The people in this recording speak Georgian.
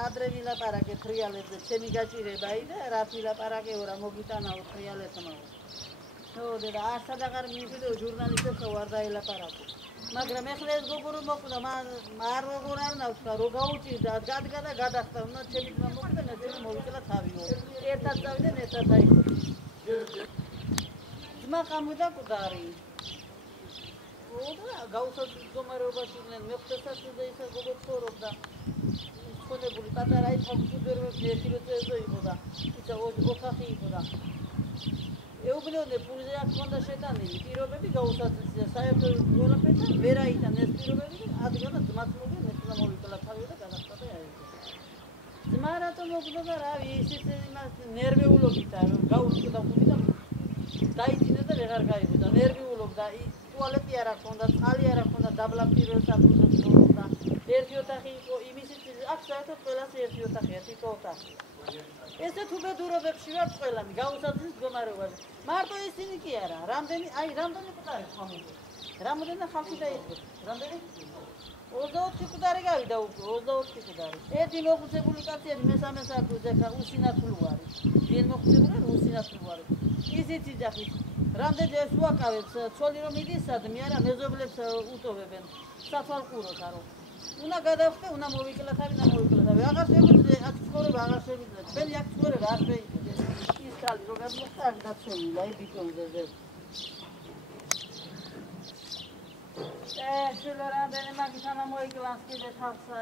Adre vilaparache trialete, cemi gacire baide, ra vilaparache ora mogitana o trialete mau. No, de la asta da gar mi video giornalista so guarda il apparato. მაგრამ ეხლა ეს გოგური მოკვდა, არ როგორ არ ნავსა, რო გაუჭირდა, გადახდა, უნდა ჩემი ძმა მოკვდა, მე ძმა მოვიკლა თავიო. ერთად წავიდნენ, ერთად დაიხო. ძმა ყამოდა მკვდარი. ოდა გაუსაძლო მდგომარეობაში იყვნენ, მე ხვდესაც და ისა გოგო ცხოვრობდა. ხონებული პატარა იყო, ფუდერები ერთილოწეზე იყო და ისა ოთახი იყო და ეუბნეოდნენ პულზე აქ ხონდა შეტანილი პირობები გაუსაცდელია საერთო ყველაფერთან ვერ აიტან ეს პირობები და ადგანა ძმაც მოგე მე თვითონ მოვიკლა თავი და გადახდა და აიღო ძმა რატომ მოგდა რავი ისიც იმას ნერვიულობით გაუწყდა ხუთი და დაიძინა და ვეღარ გაიგო და ნერვიულობდა ტუალეტი არ აქვს წყალი არ აქვს დაბლა პირველ საფუძვლად ცხოვრობდა ერთი ოთახი იყო იმისიც აქ საერთოდ ყველას ერთი ოთახია თითო ოთახი ესე თუ ბედურობებში ვარ ყველანი გაუსაძლეს მდგომარეობაში მარტო ისინი კი არა რამდენი მკვდარი ხამუდი რამდენი ხალხი დაიწყო რამდენი 24 მკვდარი გავიდა უკვე 24 მკვდარი ერთი მოხუცებული კაციანი მესამე სართულზე უსინათლო არის ძენ მოხუცებული უსინათლო არის ისიც იძახის რამდენი ეს უაკავებს ცოლი რომ იდის სადმე არა მეზობლებს უტოვებენ საფალყუროს არო უნდა გადავხდე უნდა მოვიკლა თავი და მოვიკლა თავი აღარ შეგვიძლია აქ ცხოვრება აღარ შეგვიძლია თქვენი აქ ცხოვრება არ შეიძლება ის ხალი რომ გამოხდა აქ დაცემულა ბიტონზე შილო რამდენი მაგითანა მოიკლას კიდე თავსა